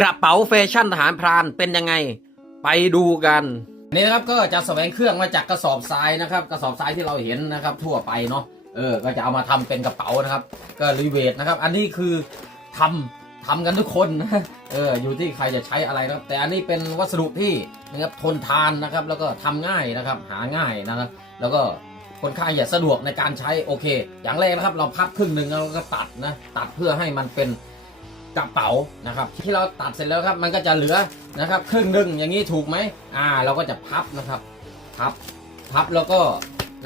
กระเป๋าแฟชั่นทหารพรานเป็นยังไง ไปดูกันนี่นะครับก็จะแสวงเครื่องมาจากกระสอบทรายนะครับ กระสอบทรายที่เราเห็นนะครับ ทั่วไปเนาะเออก็จะเอามาทำเป็นกระเป๋านะครับ ก็รีเวทนะครับ อันนี้คือทำทำกันทุกคนนะเอออยู่ที่ใครจะใช้อะไรนะครับ แต่อันนี้เป็นวัสดุที่นะครับทนทานนะครับ แล้วก็ทำง่ายนะครับ หาง่ายนะครับ แล้วก็คนข้างจะสะดวกในการใช้โอเค อย่างแรกนะครับ เราพับครึ่งหนึ่งแล้วก็ตัดนะตัดเพื่อให้มันเป็น กระเป๋านะครับ ที่เราตัดเสร็จแล้วครับ มันก็จะเหลือนะครับ ครึ่งหนึ่งอย่างนี้ถูกไหมอ่า เราก็จะพับนะครับพับพับแล้วก็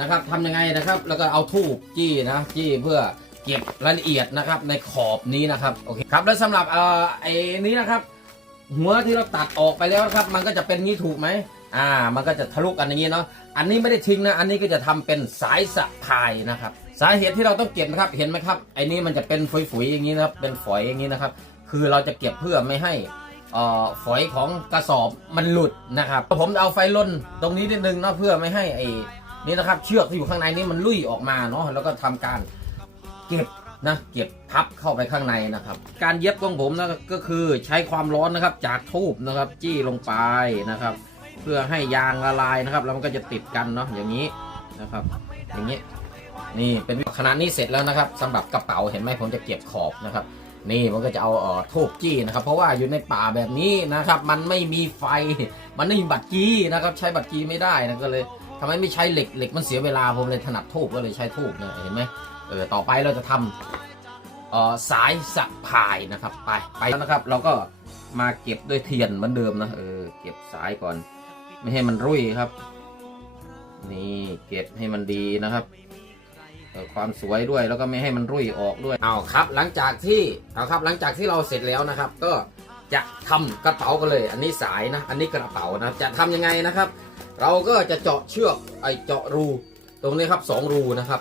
นะครับทำยังไงนะครับ แล้วก็เอาทูบจี้นะจี้เพื่อเก็บรายละเอียดนะครับในขอบนี้นะครับโอเคครับแล้วสำหรับเอ่อไอ้นี้นะครับ หัวที่เราตัดออกไปแล้วครับ มันก็จะเป็นนี้ถูกไหมอ่า มันก็จะทะลุกันอย่างนี้เนาะอันนี้ไม่ได้ทิ้งนะ อันนี้ก็จะทำเป็นสายสะพายนะครับ สาเหตุที่เราต้องเก็บนะครับ เห็นไหมครับ ไอ้นี้มันจะเป็นฝอยๆอย่างนี้นะครับ เป็นฝอยอย่างนี้นะครับ คือเราจะเก็บเพื่อไม่ให้อ่อฝอยของกระสอบมันหลุดนะครับ ผมเอาไฟลนตรงนี้นิดนึงเนาะเพื่อไม่ให้ไอ้นี่นะครับ เชือกที่อยู่ข้างในนี้มันลุยออกมาเนาะแล้วก็ทำการเก็บนะเก็บพับเข้าไปข้างในนะครับ การเย็บของผมนะก็คือใช้ความร้อนนะครับ จากทูบนะครับ จี้ลงไปนะครับ เพื่อให้ยางละลายนะครับ แล้วมันก็จะติดกันเนาะอย่างนี้นะครับ อย่างนี้ นี่เป็นขนาดนี้เสร็จแล้วนะครับสำหรับกระเป๋าเห็นไหมผมจะเก็บขอบนะครับ นี่ผมก็จะเอาเอ่อทูบจี้นะครับ เพราะว่าอยู่ในป่าแบบนี้นะครับ มันไม่มีไฟ มันไม่มีบัตรจี้นะครับ ใช้บัตรจี้ไม่ได้นะก็เลยทำไมไม่ใช้เหล็กเหล็กมันเสียเวลาผมเลยถนัดทูบก็เลยใช้ทูบนะเห็นไหมเออต่อไปเราจะทำเอ่อสายสะพายนะครับไปไปแล้วนะครับ เราก็มาเก็บด้วยเทียนเหมือนเดิมนะเออเก็บสายก่อน ไม่ให้มันรุ่ยครับ นี่เก็บให้มันดีนะครับ ความสวยด้วยแล้วก็ไม่ให้มันรุ่ยออกด้วยเอาครับ หลังจากที่เอาครับหลังจากที่เราเสร็จแล้วนะครับ ก็จะทำกระเป๋ากันเลย อันนี้สายนะ อันนี้กระเป๋านะจะทำยังไงนะครับ เราก็จะเจาะเชือกไอเจาะรูตรงนี้ครับสองรูนะครับ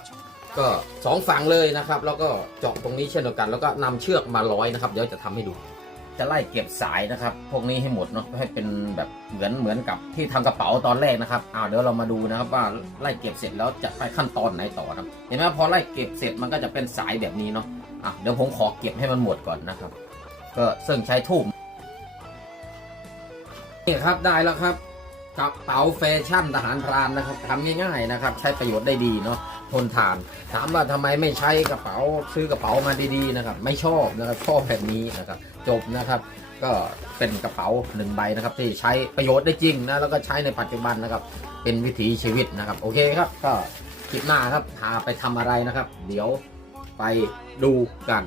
ก็สองฝั่งเลยนะครับ แล้วก็เจาะตรงนี้เช่นเดียวกัน แล้วก็นำเชือกมาร้อยนะครับ เดี๋ยวจะทำให้ดู จะไล่เก็บสายนะครับ พวกนี้ให้หมดเนาะให้เป็นแบบเหมือนเหมือนกับที่ทำกระเป๋าตอนแรกนะครับอ้าวเดี๋ยวเรามาดูนะครับว่าไล่เก็บเสร็จแล้วจะไปขั้นตอนไหนต่อครับเห็นไหมพอไล่เก็บเสร็จมันก็จะเป็นสายแบบนี้เนาะอะเดี๋ยวผมขอเก็บให้มันหมดก่อนนะครับ ก็ซึ่งใช้ทูบนี่ครับได้แล้วครับกระเป๋าแฟชั่นทหารพรานนะครับทำง่ายๆนะครับ ใช้ประโยชน์ได้ดีเนาะ ทนทาน ถามว่าทำไมไม่ใช้กระเป๋าซื้อกระเป๋ามาดีๆนะครับ ไม่ชอบนะครับชอบแบบนี้นะครับ จบนะครับ ก็เป็นกระเป๋าหนึ่งใบนะครับ ที่ใช้ประโยชน์ได้จริงนะแล้วก็ใช้ในปัจจุบันนะครับ เป็นวิถีชีวิตนะครับ โอเคครับ ก็คลิปหน้าครับพาไปทำอะไรนะครับ เดี๋ยวไปดูกัน